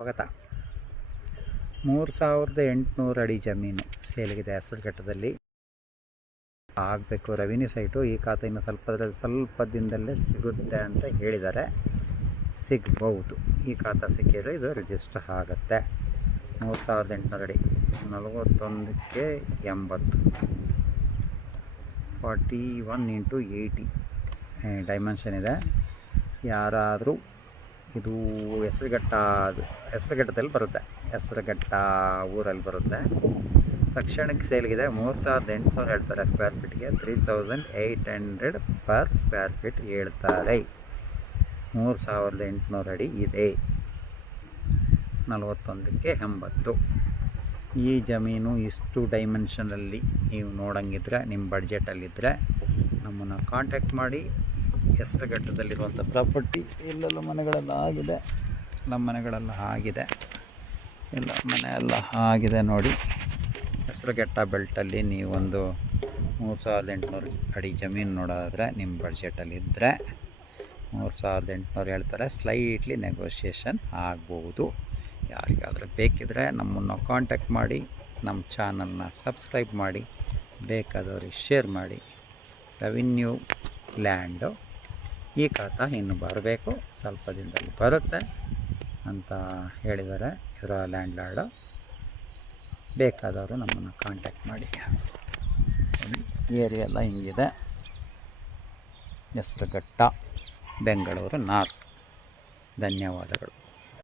ಸ್ವಾಗತ. 3800 ಅಡಿ ಜಮೀನು ಸೇಲಿಗಿದೆ ಹೆಸರುಘಟ್ಟದಲ್ಲಿ. ಆಗಬೇಕು ರೆವಿನ್ಯೂ ಸೈಟು. ಈ ಖಾತೆ ಇನ್ನು ಸ್ವಲ್ಪ ದಿನದಲ್ಲೇ ಸಿಗುತ್ತೆ ಅಂತ ಹೇಳಿದ್ದಾರೆ. ಸಿಗ್ಬೋದು. ಈ ಖಾತೆ ಸಿಕ್ಕಿದರೆ ಇದು ರಿಜಿಸ್ಟರ್ ಆಗುತ್ತೆ. 3800 ಅಡಿ 41ಕ್ಕೆ 80 41 × 80 ಡೈಮೆನ್ಷನ್ ಇದೆ. ಯಾರಾದರೂ ಇದು ಹೆಸರುಘಟ್ಟದಲ್ಲಿ ಬರುತ್ತೆ. ಹೆಸರುಘಟ್ಟ ಊರಲ್ಲಿ ಬರುತ್ತೆ. ತಕ್ಷಣಕ್ಕೆ ಸೇಲ್ಗಿದೆ. 3800 ಹೇಳ್ತಾರೆ ಸ್ಕ್ವೇರ್ ಫೀಟ್ಗೆ. 3800 ಪರ್ ಸ್ಕ್ವೇರ್ ಫೀಟ್ ಹೇಳ್ತಾರೆ. 3800 ಅಡಿ ಇದೆ. 41ಕ್ಕೆ 80. ಈ ಜಮೀನು ಇಷ್ಟು ಡೈಮೆನ್ಷನಲ್ಲಿ ನೀವು ನೋಡೋಂಗಿದ್ರೆ, ನಿಮ್ಮ ಬಡ್ಜೆಟಲ್ಲಿದ್ದರೆ ನಮ್ಮನ್ನು ಕಾಂಟ್ಯಾಕ್ಟ್ ಮಾಡಿ. ಹೆಸರುಘಟ್ಟದಲ್ಲಿರುವಂಥ ಪ್ರಾಪರ್ಟಿ ಇಲ್ಲೆಲ್ಲ ಮನೆಗಳೆಲ್ಲ ಆಗಿದೆ. ನಮ್ಮ ಮನೆಗಳೆಲ್ಲ ಆಗಿದೆ. ಎಲ್ಲ ಮನೆ ಎಲ್ಲ ಆಗಿದೆ ನೋಡಿ. ಹೆಸರುಘಟ್ಟ ಬೆಲ್ಟಲ್ಲಿ ನೀವೊಂದು 3800 ಅಡಿ ಜಮೀನು ನೋಡೋದಾದರೆ ನಿಮ್ಮ ಬಡ್ಜೆಟಲ್ಲಿದ್ದರೆ 3800 ಹೇಳ್ತಾರೆ. ಸ್ಲೈಟ್ಲಿ ನೆಗೋಷಿಯೇಷನ್ ಆಗ್ಬೋದು. ಯಾರಿಗಾದರೂ ಬೇಕಿದ್ದರೆ ನಮ್ಮನ್ನು ಕಾಂಟ್ಯಾಕ್ಟ್ ಮಾಡಿ. ನಮ್ಮ ಚಾನಲ್ನ ಸಬ್ಸ್ಕ್ರೈಬ್ ಮಾಡಿ. ಬೇಕಾದವ್ರಿಗೆ ಶೇರ್ ಮಾಡಿ. ರೆವಿನ್ಯೂ ಲ್ಯಾಂಡು ಈ ಖಾತಾ ಇನ್ನು ಬರಬೇಕು, ಸ್ವಲ್ಪ ದಿನದಲ್ಲಿ ಬರುತ್ತೆ ಅಂತ ಹೇಳಿದ್ದಾರೆ ಇದರ ಲ್ಯಾಂಡ್ ಲಾರ್ಡು. ಬೇಕಾದವರು ನಮ್ಮನ್ನು ಕಾಂಟ್ಯಾಕ್ಟ್ ಮಾಡಿ. ಏರಿಯಾ ಎಲ್ಲ ಹಿಂಗಿದೆ. ಹೆಸರುಘಟ್ಟ, ಬೆಂಗಳೂರು ನಾರ್ತ್. ಧನ್ಯವಾದಗಳು.